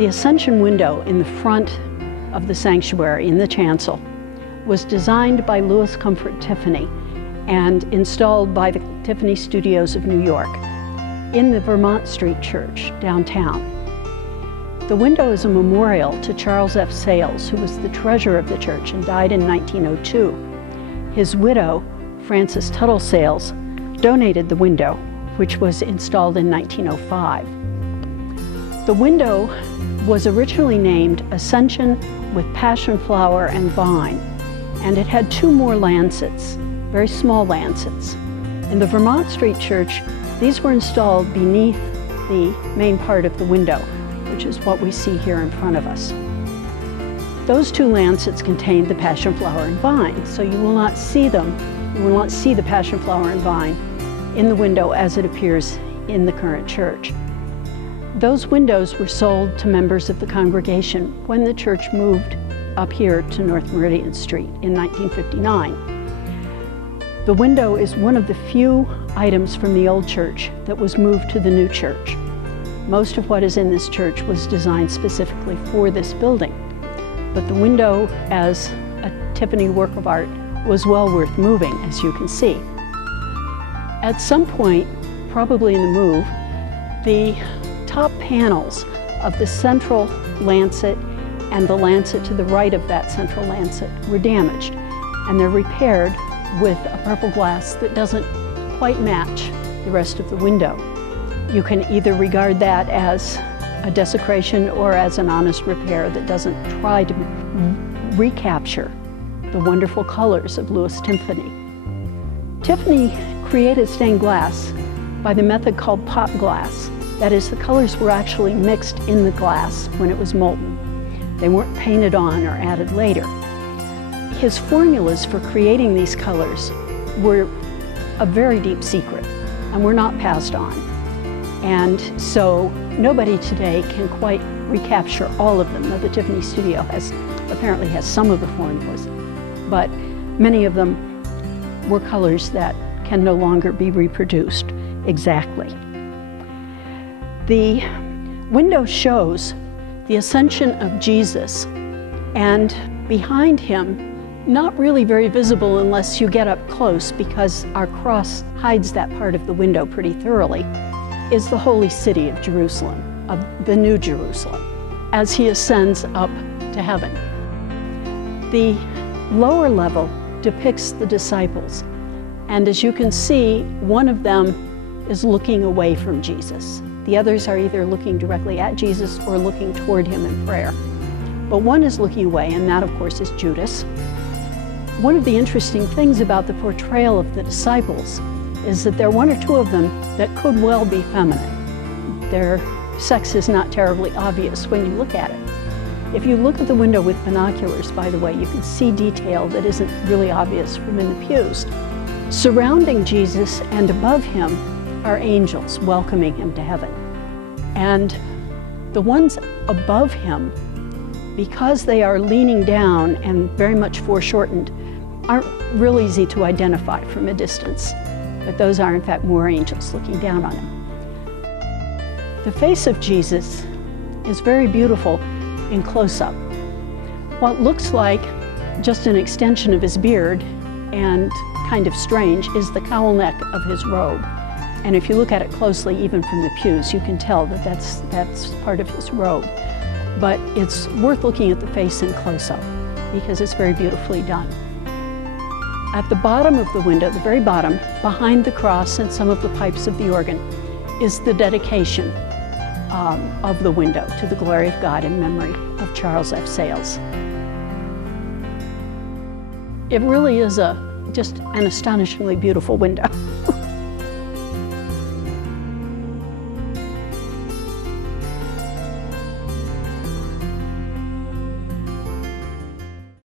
The Ascension Window in the front of the sanctuary in the chancel was designed by Louis Comfort Tiffany and installed by the Tiffany Studios of New York in the Vermont Street Church downtown. The window is a memorial to Charles F. Sales, who was the treasurer of the church and died in 1902. His widow, Frances Tuttle Sales, donated the window, which was installed in 1905. The window was originally named Ascension with Passion Flower and Vine, and it had two more lancets, very small lancets. In the Vermont Street Church, these were installed beneath the main part of the window, which is what we see here in front of us. Those two lancets contained the Passion Flower and Vine, so you will not see them, you will not see the Passion Flower and Vine in the window as it appears in the current church. Those windows were sold to members of the congregation when the church moved up here to North Meridian Street in 1959. The window is one of the few items from the old church that was moved to the new church. Most of what is in this church was designed specifically for this building, but the window as a Tiffany work of art was well worth moving, as you can see. At some point, probably in the move, the top panels of the central lancet and the lancet to the right of that central lancet were damaged, and they're repaired with a purple glass that doesn't quite match the rest of the window. You can either regard that as a desecration or as an honest repair that doesn't try to recapture the wonderful colors of Louis Tiffany. Tiffany created stained glass by the method called pot glass. That is, the colors were actually mixed in the glass when it was molten. They weren't painted on or added later. His formulas for creating these colors were a very deep secret and were not passed on. And so nobody today can quite recapture all of them. Now, the Tiffany Studio apparently has some of the formulas, but many of them were colors that can no longer be reproduced exactly. The window shows the ascension of Jesus, and behind him, not really very visible unless you get up close because our cross hides that part of the window pretty thoroughly, is the holy city of Jerusalem, of the New Jerusalem, as he ascends up to heaven. The lower level depicts the disciples, and as you can see, one of them is looking away from Jesus. The others are either looking directly at Jesus or looking toward him in prayer. But one is looking away, and that, of course, is Judas. One of the interesting things about the portrayal of the disciples is that there are one or two of them that could well be feminine. Their sex is not terribly obvious when you look at it. If you look at the window with binoculars, by the way, you can see detail that isn't really obvious from in the pews. Surrounding Jesus and above him are angels welcoming him to heaven. And the ones above him, because they are leaning down and very much foreshortened, aren't real easy to identify from a distance. But those are in fact more angels looking down on him. The face of Jesus is very beautiful in close-up. What looks like just an extension of his beard and kind of strange is the cowl neck of his robe. And if you look at it closely, even from the pews, you can tell that that's part of his robe. But it's worth looking at the face in close-up because it's very beautifully done. At the bottom of the window, the very bottom, behind the cross and some of the pipes of the organ, is the dedication of the window to the glory of God in memory of Charles F. Sales. It really is just an astonishingly beautiful window.